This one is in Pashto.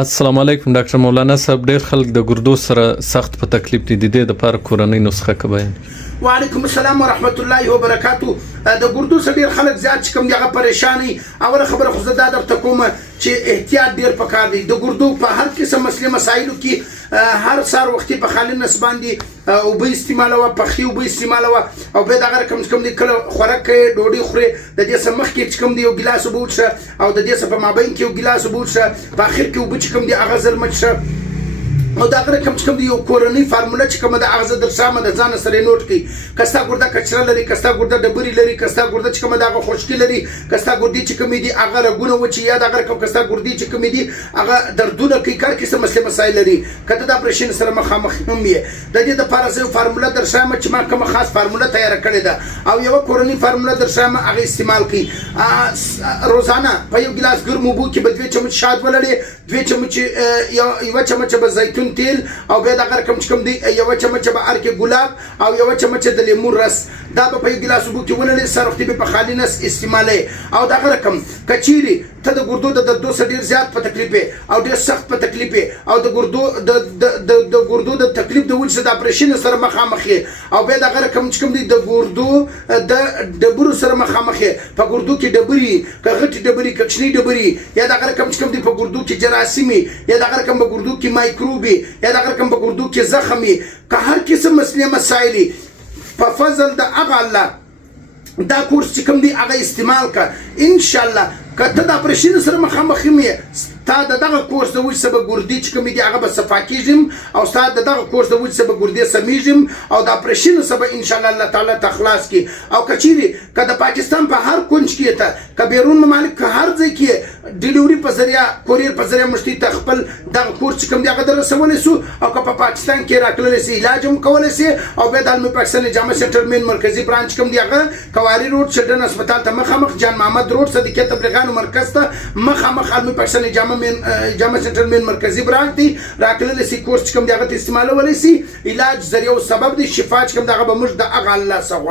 السلام علیکم ډاکټر مولانا صاحب. ډیر خلک د ګردو سره سخت په تکلیف دي، د دې لپاره کورنۍ نسخه کې بیان. وعلیکم السلام ورحمت الله وبرکاتو. د ګردو سره ډیر خلک زیات چې کوم دغه پریشانی اوله خبره خو زه دا درته کوم چې احتیاط ډیر پکار دی. د ګردو په هر قسم مسلې مسایلو کې هر سار وختي په خالي نس باندې اوبه استعمالوه، پخې اوبه استعمالوه او بیا دغه کم چې کوم دی کله خوراک کوې ډوډۍ خورې د دې څخه مخکې چې کوم دی یو ګیلاس اوبه وڅښه او د دې څخه په مابین کې یو ګیلاس اوبه وڅښه، په اخر کې اوبه چې کوم دی هغه زر مه څښه. او دا غره کم چې کوم دی یو کورنۍ فارموله چې کومه د اغزه در سامه د ځان سره نوٹ کی کستا ګرده کچره لري، کستا ګرده ډبري لري، کستا ګرده چې کومه دغه خوشکی لري، کستا ګردي چې کومې دي هغه رګونه و چې یا دغه کوم کستا ګردي چې کومې دي هغه دردونه کوي، کار کې څه مسله مسایل لري. کته د اپریشن سره مخامخ هم یې د دې د لپاره زه فارموله در سامه چې ما کومه خاص فارموله تیار کړې ده او یو کورنۍ فارموله در سامه هغه استعمال کی. روزانه په یو ګلاس ګرم اوبو کې به 2 چمچ شات ولري، 2 چمچ یو چمچ به زیتون تیل او بیا دغه کوم چې کوم دی یو چمچ به ارکه ګلاب او یو چمچ د لیمو رس دا په یو ګلاس اوبو کې ولري، سر وختي په خالي نس استعمالي. او دغه رقم کچيري ته د ګردو د دردو سره ډیر زیات په تکلیف او ډیر سخت په تکلیف او د ګردو د تکلیف د وجه د اپریشن سره مخامخ او بیا دغه رقم چې کوم دی د ګردو د ډبرو سره مخامخ په ګردو کې ډبري کغټي ډبري کچنی ډبري یا دغه رقم چې کوم دی په ګردو کې جراثیمي یا دغه رقم په ګردو کې مایکروبي یا دغه رقم په ګردو کې زخمي که هر قسم مسلې مسایل په فضل د هغه الله دا کورس چې کوم دی هغه استعمال کا ان شاء الله. کته د اپریشن سره مخامخ مې تا دغه کورس د وجه سبب ګردي چې کوم دی هغه به صفا کیږم او ستا دغه کورس د وجه سبب ګردي سمېږم او د اپریشن سبب ان شاء الله الله تعالی تخلاص کی. او کچيري که د پاکستان په هر کونج کې ته که بیرون ممالک هر ځای کې ډیلیوري په ذریعہ کوریر په ذریعہ مشتي ته خپل دغه کورس چې کوم دی هغه درسولی سو او که په پاکستان کې راکړلی سي علاج هم کولی سي او بیا د علمي پاکستان جامع سنټر مین مرکزي برانچ کوم دی هغه کواري روډ چلډرن هسپتال ته مخامخ جان محمد روډ صدیقیه تبلیغانو مرکز ته مخامخ علمي پاکستان جامع سنټر مین مرکزي برانچ دی راکړلی سي کورس چې کوم دی هغه ته استعمالولی سي. علاج ذریعہ او سبب دی شفا چې کوم دی هغه به موږ د هغه الله څخه